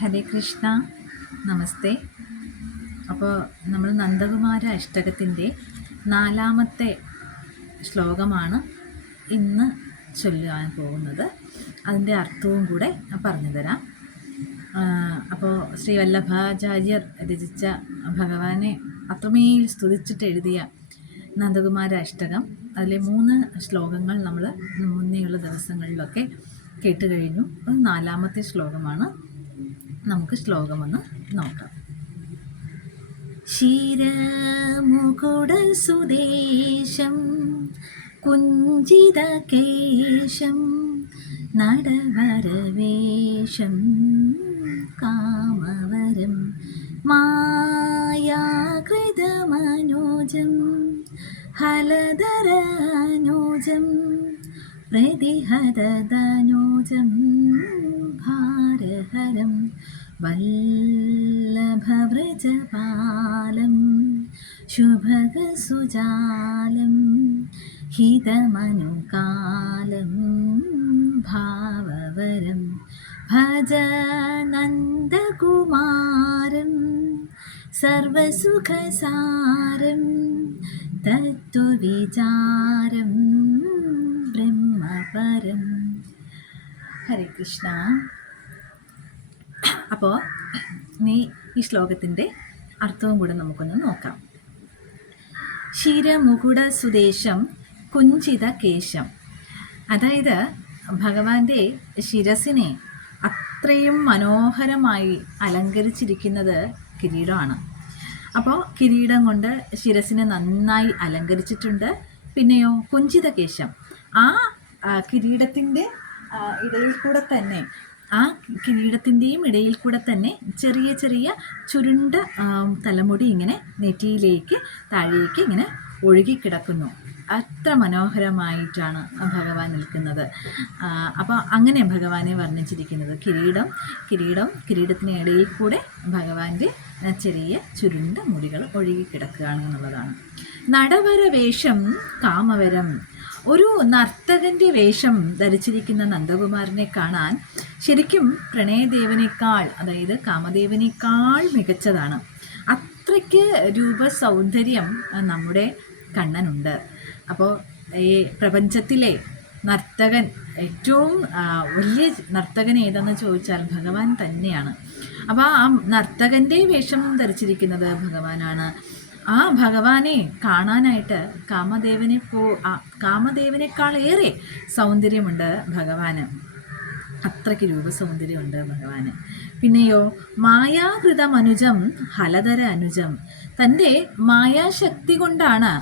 ഹരേ കൃഷ്ണ, നമസ്തേ. അപ്പോൾ നമ്മൾ നന്ദകുമാര അഷ്ടകത്തിൻ്റെ 4ാമത്തെ ശ്ലോകമാണ് ഇന്ന് ചൊല്ലാൻ പോകുന്നത്. അതിൻ്റെ അർത്ഥവും കൂടെ പറഞ്ഞു തരാം. അപ്പോൾ ശ്രീ വല്ലഭാചാര്യർ രചിച്ച ഭഗവാനെ അത്രമേൽ സ്തുതിച്ചിട്ട് എഴുതിയ നന്ദകുമാര അഷ്ടകം, അതിലെ 3 ശ്ലോകങ്ങൾ നമ്മൾ മുന്നേയുള്ള ദിവസങ്ങളിലൊക്കെ കേട്ട് കഴിഞ്ഞു. അത് 4ാമത്തെ ശ്ലോകമാണ്. നമുക്ക് ശ്ലോകമൊന്ന് നോക്കാം. ശിരമുകുടസുദേശം കുഞ്ചിതകേശം നടവരവേഷം കാമവരം മായാകൃതമനോജം ഹലധരാനോജം പ്രതിഹതദനോജം ഭാരഹരം വല്ലഭവ്രജപാലം ശുഭഗസുജാലം ഹിതമനുകാലം ഭാവവരം ഭജ നന്ദകുമാരം സർവസുഖസാരം തത്വവിചാരം ബ്രഹ്മപരം. ഹരേ കൃഷ്ണ. അപ്പോൾ ഈ ശ്ലോകത്തിൻ്റെ അർത്ഥവും കൂടെ നമുക്കൊന്ന് നോക്കാം. ശിരമുകുട സുദേശം കുഞ്ചിത കേശം, അതായത് ഭഗവാന്റെ ശിരസിനെ അത്രയും മനോഹരമായി അലങ്കരിച്ചിരിക്കുന്നത് കിരീടമാണ്. അപ്പോൾ കിരീടം കൊണ്ട് ശിരസിനെ നന്നായി അലങ്കരിച്ചിട്ടുണ്ട്. പിന്നെയോ കുഞ്ചിത കേശം, ആ കിരീടത്തിൻ്റെ ഇടയിൽ കൂടെ തന്നെ, ആ കിരീടത്തിൻ്റെയും ഇടയിൽ കൂടെ തന്നെ ചെറിയ ചെറിയ ചുരുണ്ട തലമുടി ഇങ്ങനെ നെറ്റിയിലേക്ക് താഴേക്ക് ഇങ്ങനെ ഒഴുകിക്കിടക്കുന്നു. അത്ര മനോഹരമായിട്ടാണ് ഭഗവാൻ നിൽക്കുന്നത്. അപ്പോൾ അങ്ങനെ ഭഗവാനെ വർണ്ണിച്ചിരിക്കുന്നത് കിരീടത്തിന് ഇടയിൽ കൂടെ ഭഗവാന്റെ ചെറിയ ചുരുണ്ട മുടികൾ ഒഴുകിക്കിടക്കുകയാണ് എന്നുള്ളതാണ്. നടവര വേഷം കാമവരം, ഒരു നർത്തകൻ്റെ വേഷം ധരിച്ചിരിക്കുന്ന നന്ദകുമാരനെ കാണാൻ ശരിക്കും പ്രണയദേവനേക്കാൾ, അതായത് കാമദേവനേക്കാൾ മികച്ചതാണ്. അത്രയ്ക്ക് രൂപസൗന്ദര്യം നമ്മുടെ കണ്ണനുണ്ട്. അപ്പോൾ ഈ പ്രപഞ്ചത്തിലെ നർത്തകൻ, ഏറ്റവും വലിയ നർത്തകൻ ഏതെന്ന് ചോദിച്ചാൽ ഭഗവാൻ തന്നെയാണ്. അപ്പോൾ ആ നർത്തകൻ്റെ വേഷം ധരിച്ചിരിക്കുന്നത് ഭഗവാനാണ്. ആ ഭഗവാനെ കാണാനായിട്ട് കാമദേവനേക്കാളേറെ സൗന്ദര്യമുണ്ട് ഭഗവാന്. അത്രയ്ക്ക് രൂപസൗന്ദര്യമുണ്ട് ഭഗവാന്. പിന്നെയോ മായാകൃതമനുജം ഹലധര അനുജം, തൻ്റെ മായാശക്തി കൊണ്ടാണ്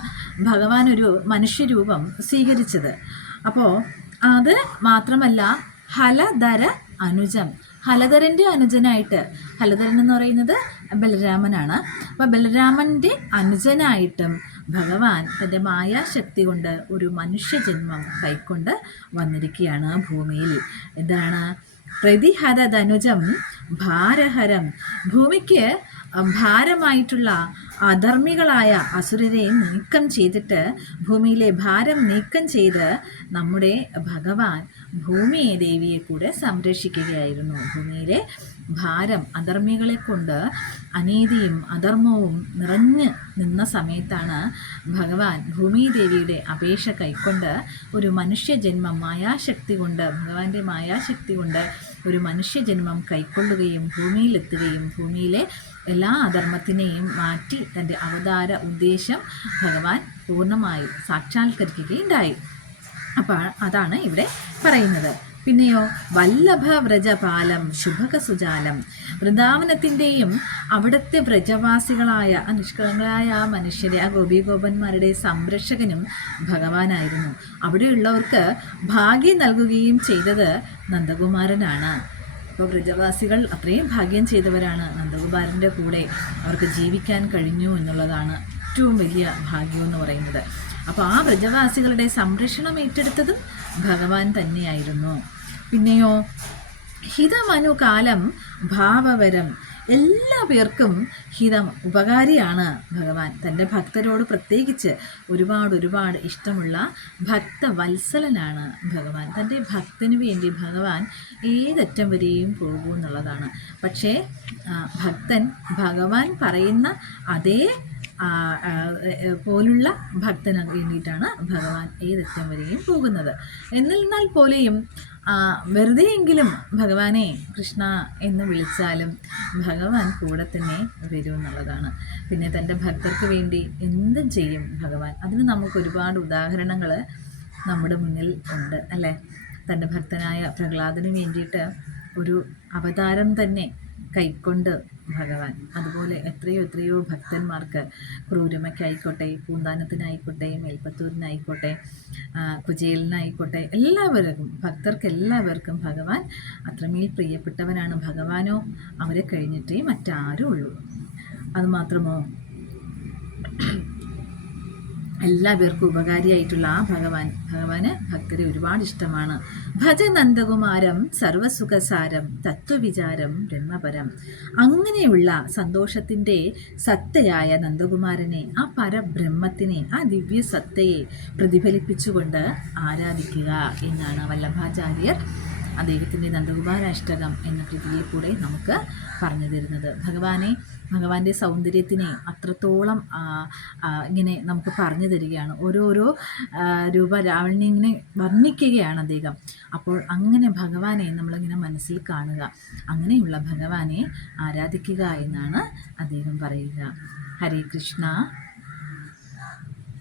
ഭഗവാൻ ഒരു മനുഷ്യരൂപം സ്വീകരിച്ചത്. അപ്പോൾ അത് മാത്രമല്ല, ഹലധര അനുജം, ഹലധരൻ്റെ അനുജനായിട്ട്, ഹലധരൻ എന്ന് പറയുന്നത് ബലരാമനാണ്. അപ്പോൾ ബലരാമൻ്റെ അനുജനായിട്ടും ഭഗവാൻ തൻ്റെ മായാശക്തി കൊണ്ട് ഒരു മനുഷ്യജന്മം കൈക്കൊണ്ട് വന്നിരിക്കുകയാണ് ഭൂമിയിൽ. എന്താണ്? പ്രതിഹതധനുജം ഭാരഹരം, ഭൂമിക്ക് ഭാരമായിട്ടുള്ള അധർമ്മികളായ അസുരരെ നീക്കം ചെയ്തിട്ട്, ഭൂമിയിലെ ഭാരം നീക്കം ചെയ്ത് നമ്മുടെ ഭഗവാൻ ഭൂമിയെ, ദേവിയെ കൂടെ സംരക്ഷിക്കുകയായിരുന്നു. ഭൂമിയിലെ ഭാരം, അധർമ്മികളെ കൊണ്ട് അനീതിയും അധർമ്മവും നിറഞ്ഞ് നിന്ന സമയത്താണ് ഭഗവാൻ ഭൂമിദേവിയുടെ അപേക്ഷ കൈക്കൊണ്ട് ഒരു മനുഷ്യജന്മം മായാശക്തി കൊണ്ട്, ഭഗവാന്റെ മായാശക്തി കൊണ്ട് ഒരു മനുഷ്യജന്മം കൈക്കൊള്ളുകയും ഭൂമിയിലെത്തുകയും ഭൂമിയിലെ എല്ലാ അധർമ്മത്തിനെയും മാറ്റി തൻ്റെ അവതാര ഉദ്ദേശം ഭഗവാൻ പൂർണ്ണമായി സാക്ഷാത്കരിക്കുകയുണ്ടായി. അപ്പോൾ അതാണ് ഇവിടെ പറയുന്നത്. പിന്നെയോ വല്ലഭ വ്രജപാലം ശുഭകസുജാലം, വൃന്ദാവനത്തിൻ്റെയും അവിടുത്തെ വ്രജവാസികളായ നിഷ്കളങ്കരായ ആ മനുഷ്യരെ, ആ ഗോപീഗോപന്മാരുടെ സംരക്ഷകനും ഭഗവാനായിരുന്നു. അവിടെയുള്ളവർക്ക് ഭാഗ്യം നൽകുകയും ചെയ്തത് നന്ദകുമാരനാണ്. അപ്പോൾ വ്രജവാസികൾ അത്രയും ഭാഗ്യം ചെയ്തവരാണ്. നന്ദകുമാരൻ്റെ കൂടെ അവർക്ക് ജീവിക്കാൻ കഴിഞ്ഞു എന്നുള്ളതാണ് ഏറ്റവും വലിയ ഭാഗ്യം എന്ന് പറയുന്നത്. അപ്പോൾ ആ വ്രജവാസികളുടെ സംരക്ഷണം ഏറ്റെടുത്തതും ഭഗവാൻ തന്നെയായിരുന്നു. പിന്നെയോ ഹിതമനുകാലം ഭാവവരം, എല്ലാ പേർക്കും ഉപകാരിയാണ് ഭഗവാൻ. തൻ്റെ ഭക്തരോട് പ്രത്യേകിച്ച് ഒരുപാട് ഇഷ്ടമുള്ള ഭക്തവത്സലനാണ് ഭഗവാൻ. തൻ്റെ ഭക്തന് വേണ്ടി ഭഗവാൻ ഏതറ്റം വരെയും പോകും എന്നുള്ളതാണ്. പക്ഷേ ഭക്തൻ ഭഗവാൻ പറയുന്ന അതേ പോലുള്ള ഭക്തന് വേണ്ടിയിട്ടാണ് ഭഗവാൻ ഏതറ്റം വരെയും പോകുന്നത്. എന്നിരുന്നാൽ പോലെയും വെറുതെയെങ്കിലും ഭഗവാനെ കൃഷ്ണ എന്ന് വിളിച്ചാലും ഭഗവാൻ കൂടെ തന്നെ വരും എന്നുള്ളതാണ്. പിന്നെ തൻ്റെ ഭക്തർക്ക് വേണ്ടി എന്തും ചെയ്യും ഭഗവാൻ. അതിന് നമുക്ക് ഒരുപാട് ഉദാഹരണങ്ങൾ നമ്മുടെ മുന്നിൽ ഉണ്ട് അല്ലേ? തൻ്റെ ഭക്തനായ പ്രഹ്ലാദന് വേണ്ടിയിട്ട് ഒരു അവതാരം തന്നെ കൈക്കൊണ്ട് ഭഗവാൻ. അതുപോലെ എത്രയോ ഭക്തന്മാർക്ക്, ക്രൂരമയ്ക്കായിക്കോട്ടെ, പൂന്താനത്തിനായിക്കോട്ടെ, മേൽപ്പത്തൂരിനായിക്കോട്ടെ, കുചേലിനായിക്കോട്ടെ, ഭക്തർക്കെല്ലാവർക്കും ഭഗവാൻ അത്രമേൽ പ്രിയപ്പെട്ടവനാണ്. ഭഗവാനോ അവരെ കഴിഞ്ഞിട്ടേ മറ്റാരും ഉള്ളൂ. അതുമാത്രമോ, എല്ലാവർക്കും ഉപകാരിയായിട്ടുള്ള ആ ഭഗവാന് ഭക്തരെ ഒരുപാട് ഇഷ്ടമാണ്. ഭജ നന്ദകുമാരം സർവസുഖസാരം തത്വവിചാരം ബ്രഹ്മപരം. അങ്ങനെയുള്ള സന്തോഷത്തിൻ്റെ സത്തയായ നന്ദകുമാരനെ, ആ പരബ്രഹ്മത്തിനെ, ആ ദിവ്യ സത്തയെ പ്രതിഫലിപ്പിച്ചുകൊണ്ട് ആരാധിക്കുക എന്നാണ് വല്ലഭാചാര്യർ അദ്ദേഹത്തിൻ്റെ നന്ദകുമാരാഷ്ടകം എന്ന കൃതിയിൽ കൂടെ നമുക്ക് പറഞ്ഞു തരുന്നത്. ഭഗവാന്റെ സൗന്ദര്യത്തിനെ അത്രത്തോളം ഇങ്ങനെ നമുക്ക് പറഞ്ഞു തരികയാണ്. ഓരോരോ രൂപലാവണ്യങ്ങനെ വർണ്ണിക്കുകയാണ് അദ്ദേഹം. അപ്പോൾ അങ്ങനെ ഭഗവാനെ നമ്മളിങ്ങനെ മനസ്സിൽ കാണുക, അങ്ങനെയുള്ള ഭഗവാനെ ആരാധിക്കുക എന്നാണ് അദ്ദേഹം പറയുക. ഹരേ കൃഷ്ണ.